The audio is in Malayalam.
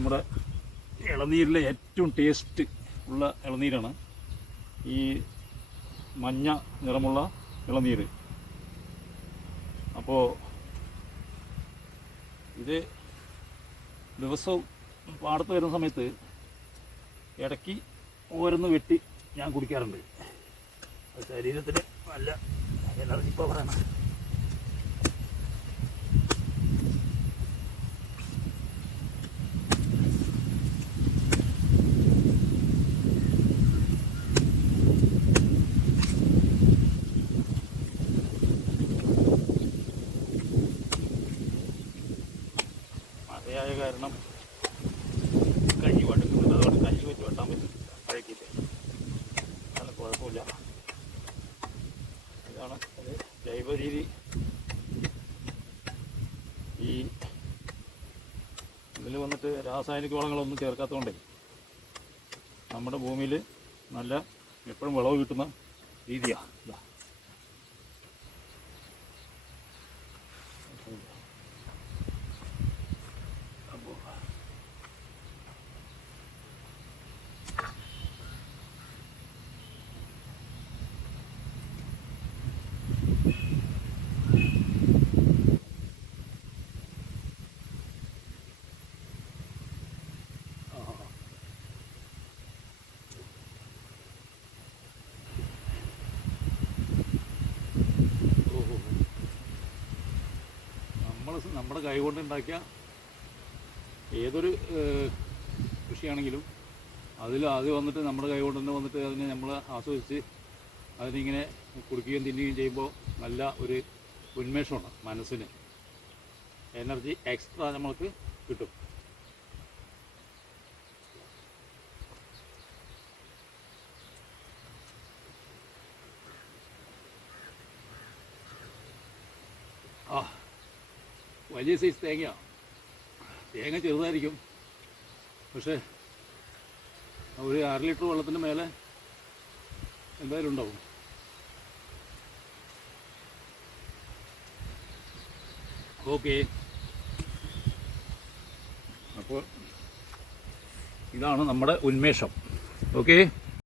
നമ്മുടെ ഇളനീരിലെ ഏറ്റവും ടേസ്റ്റ് ഉള്ള ഇളനീരാണ് ഈ മഞ്ഞ നിറമുള്ള ഇളനീര്. അപ്പോൾ ഇത് ദിവസവും പാടത്ത് വരുന്ന സമയത്ത് ഇടയ്ക്ക് ഓരോന്ന് വെട്ടി ഞാൻ കുടിക്കാറുണ്ട്. ശരീരത്തിന് നല്ല എനർജി പവറാണ് മഴയായ കാരണം കഴുകി വടുക്കുന്നുണ്ട് അതുകൊണ്ട് കൈ വെച്ച് വെട്ടാൻ പറ്റും. പഴക്കിയിട്ട് നല്ല കുഴപ്പമില്ല. ഇതാണ് അത് ജൈവ ഈ ഇതിൽ വന്നിട്ട് രാസായനിക വളങ്ങളൊന്നും ചേർക്കാത്തതുകൊണ്ടേ നമ്മുടെ ഭൂമിയിൽ നല്ല എപ്പോഴും വിളവ് കിട്ടുന്ന രീതിയാണ് ഇതാ അപ്പോൾ നമ്മുടെ കൈ കൊണ്ടുണ്ടാക്കിയ ഏതൊരു കൃഷിയാണെങ്കിലും അതിൽ അത് വന്നിട്ട് നമ്മുടെ കൈ കൊണ്ട് തന്നെ വന്നിട്ട് അതിനെ നമ്മൾ ആസ്വദിച്ച് അതിനിങ്ങനെ കുടിക്കുകയും തിന്നുകയും ചെയ്യുമ്പോൾ നല്ല ഒരു ഉന്മേഷമാണ് മനസ്സിന്. എനർജി എക്സ്ട്രാ നമ്മൾക്ക് കിട്ടും. ആ. വലിയ സൈസ് തേങ്ങ തേങ്ങ ചെറുതായിരിക്കും. പക്ഷേ ഒരു അര ലിറ്റർ വെള്ളത്തിന് മേലെ എന്തായാലും ഉണ്ടാവും. ഓക്കെ. അപ്പോൾ ഇതാണ് നമ്മുടെ ഉന്മേഷം. ഓക്കെ?